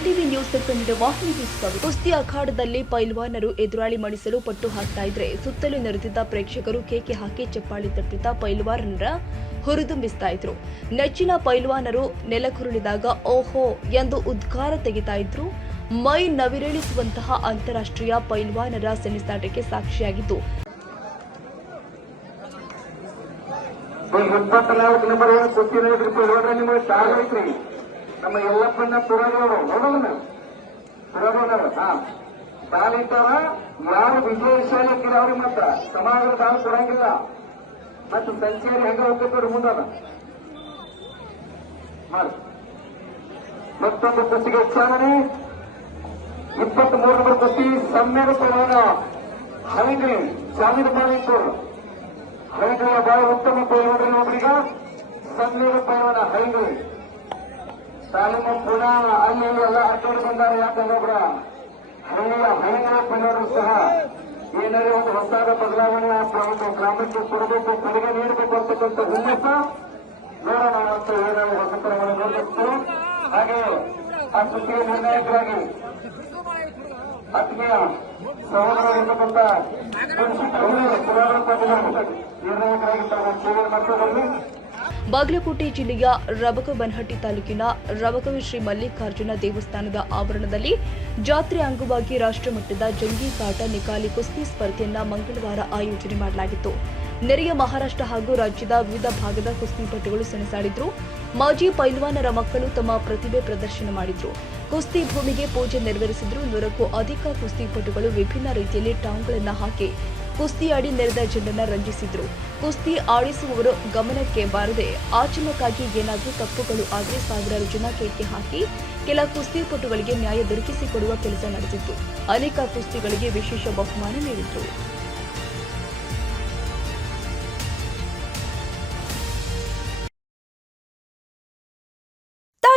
ವಾಹಿನಿ ಬೀಸುತ್ತವೆ ಕುಸ್ತಿ ಅಖಾಡದಲ್ಲಿ ಪೈಲ್ವಾನರು ಎದುರಾಳಿ ಮಣಿಸಲು ಪಟ್ಟು ಹಾಕ್ತಾ ಇದ್ರೆ ಸುತ್ತಲೂ ನೆರೆದಿದ್ದ ಪ್ರೇಕ್ಷಕರು ಕೇಕೆ ಹಾಕಿ ಚಪ್ಪಾಳಿ ತಟ್ಟಿದ್ದ ಪೈಲ್ವಾನರ ಹುರಿದುಂಬಿಸ್ತಾ ಇದ್ರು. ನೆಚ್ಚಿನ ಪೈಲ್ವಾನರು ನೆಲಕುರುಳಿದಾಗ ಓಹೋ ಎಂದು ಉದ್ಗಾರ ತೆಗಿತಾ ಇದ್ರು. ಮೈ ನವಿರೇಳಿಸುವಂತಹ ಅಂತಾರಾಷ್ಟ್ರೀಯ ಪೈಲ್ವಾನರ ಸೆಣಸಾಟಕ್ಕೆ ಸಾಕ್ಷಿಯಾಗಿತ್ತು ನಂಬರ್ ಐತ್ರಿ. ನಮ್ಮ ಎಲ್ಲಪ್ಪನ ಪುರಾದವರು ನೋಡೋಣ. ಪುರಾದವ್ರ ಹಾ. ಇದ್ದಾರ ಯಾರು ವಿಜಯಶಾಲಿ ಅವ್ರಿಗೆ ಮಾತ್ರ ಸಮಾಜದ ಸಾಲ ಕೊಡಂಗಿಲ್ಲ. ಮತ್ತು ಸಂಚಾರಿ ಹೆಂಗ ಹೋಗ್ತಾರೆ ಮುಂದದ ಮಾಡಿ. ಮತ್ತೊಂದು ಕುಸ್ತಿಗೆ ಚಾಲನೆ ಇಪ್ಪತ್ತ್ ಮೂರು ನಂಬರ್ ಕುಸ್ತಿ ಸಮ್ಮೇಳ ಪ್ರಧಾನ ಹಂಗೆ ಜಾಮೀನ ಮಾಡಿಕೊಡು ಹೈಗಳ ಬಹಳ ಉತ್ತಮ ಪೈಲವಾನ ಒಬ್ಬರಿಗ ಸಮ್ಮೇಳ ಪೈಲವಾನ ಹೈಗಳು ತಾಲೀಮು ಪುನಃ ಅಲ್ಲಿ ಎಲ್ಲ ಅಡ್ಡಾಡಿ ಬಂದಾರೆ, ಯಾಕಂದ್ರೆ ಹಳ್ಳಿಯ ಹಳ್ಳಿಯ ಹೈಗಳ ಪೈಲವರು ಸಹ ಏನಾರೇ ಒಂದು ಹೊಸದಾದ ಬದಲಾವಣೆ ಒಂದು ಗ್ರಾಮಕ್ಕೆ ಕೊಡಬೇಕು, ಕೊಡುಗೆ ನೀಡಬೇಕು ಅಂತಕ್ಕಂಥ ಹುಮ್ಮಸ್ಸ ನೋಡೋಣ ಅಂತ ಏನಾದ್ರು ಕ್ರಮವನ್ನು ನೋಡಬೇಕು. ಹಾಗೆ ಆ ಸುದ್ದಿಗೆ ನಿರ್ಣಾಯಕರಾಗಿ ಆತ್ಮೀಯ ಸಹೋದರರಾಗಿರ್ತಕ್ಕಂಥ ನಿರ್ಣಾಯಕರಾಗಿ ತಮ್ಮ ಸೇವೆ ಮಾಡ್ತಾ ಬಾಗಲಕೋಟೆ ಜಿಲ್ಲೆಯ ರಬಕಬನಹಟ್ಟಿ ತಾಲೂಕಿನ ರಬಕವಿ ಶ್ರೀ ಮಲ್ಲಿಕಾರ್ಜುನ ದೇವಸ್ಥಾನದ ಆವರಣದಲ್ಲಿ ಜಾತ್ರೆ ಅಂಗವಾಗಿ ರಾಷ್ಟ್ರಮಟ್ಟದ ಜಂಗಿ ಕಾಟ ನಿಕಾಲಿ ಕುಸ್ತಿ ಸ್ಪರ್ಧೆಯನ್ನ ಮಂಗಳವಾರ ಆಯೋಜನೆ ಮಾಡಲಾಗಿತ್ತು. ನೆರೆಯ ಮಹಾರಾಷ್ಟ್ರ ಹಾಗೂ ರಾಜ್ಯದ ವಿವಿಧ ಭಾಗದ ಕುಸ್ತಿಪಟುಗಳು ಸೆಣಸಾಡಿದ್ರು. ಮಾಜಿ ಪೈಲ್ವಾನರ ಮಕ್ಕಳು ತಮ್ಮ ಪ್ರತಿಭೆ ಪ್ರದರ್ಶನ ಮಾಡಿದ್ರು. ಕುಸ್ತಿ ಭೂಮಿಗೆ ಪೂಜೆ ನೆರವೇರಿಸಿದ್ರು ನೂರಕ್ಕೂ ಅಧಿಕ ಕುಸ್ತಿಪಟುಗಳು ವಿಭಿನ್ನ ರೀತಿಯಲ್ಲಿ ಟಾಂಗ್ಗಳನ್ನು ಹಾಕಿ ಕುಸ್ತಿ ಆಡಿ ನೆರೆದ ಜನರನ್ನ ರಂಜಿಸಿದ್ರು. ಕುಸ್ತಿ ಆಡಿಸುವವರು ಗಮನಕ್ಕೆ ಬಾರದೆ ಆಚರಣಕ್ಕಾಗಿ ಏನಾದರೂ ತಪ್ಪುಗಳು ಆದರೆ ಸಾವಿರಾರು ಜನ ಕೇಕೆ ಹಾಕಿ ಕೆಲ ಕುಸ್ತಿಪಟುಗಳಿಗೆ ನ್ಯಾಯ ದೊರಕಿಸಿಕೊಡುವ ಕೆಲಸ ನಡೆದಿತ್ತು ಅನೇಕ ಕುಸ್ತಿಗಳಿಗೆ ವಿಶೇಷ ಬಹುಮಾನ ನೀಡಿದ್ರು.